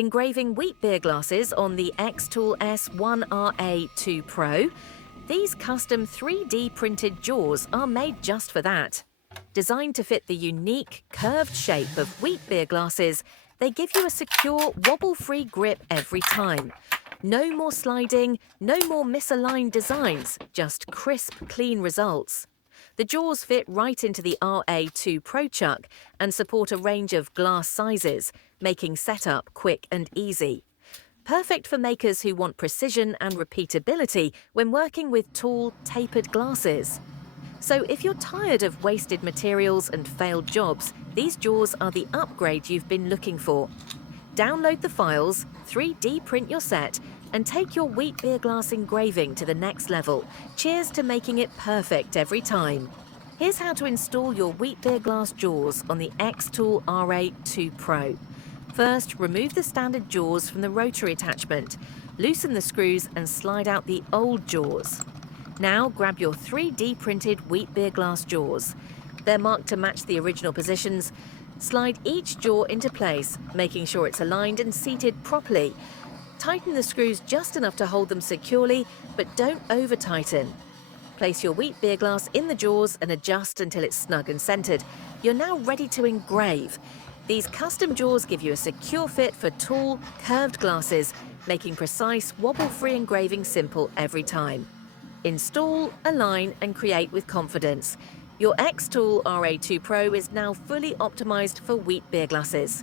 Engraving wheat beer glasses on the xTool S1 RA2 Pro, these custom 3D printed jaws are made just for that. Designed to fit the unique, curved shape of wheat beer glasses, they give you a secure, wobble-free grip every time. No more sliding, no more misaligned designs, just crisp, clean results. The jaws fit right into the RA2 Pro Chuck and support a range of glass sizes, making setup quick and easy. Perfect for makers who want precision and repeatability when working with tall, tapered glasses. So if you're tired of wasted materials and failed jobs, these jaws are the upgrade you've been looking for. Download the files, 3D print your set, and take your wheat beer glass engraving to the next level. Cheers to making it perfect every time. Here's how to install your wheat beer glass jaws on the xTool RA2 Pro. First, remove the standard jaws from the rotary attachment. Loosen the screws and slide out the old jaws. Now grab your 3D printed wheat beer glass jaws. They're marked to match the original positions. Slide each jaw into place, making sure it's aligned and seated properly. Tighten the screws just enough to hold them securely, but don't over-tighten. Place your wheat beer glass in the jaws and adjust until it's snug and centered. You're now ready to engrave. These custom jaws give you a secure fit for tall, curved glasses, making precise, wobble-free engraving simple every time. Install, align, and create with confidence. Your xTool RA2 Pro is now fully optimized for wheat beer glasses.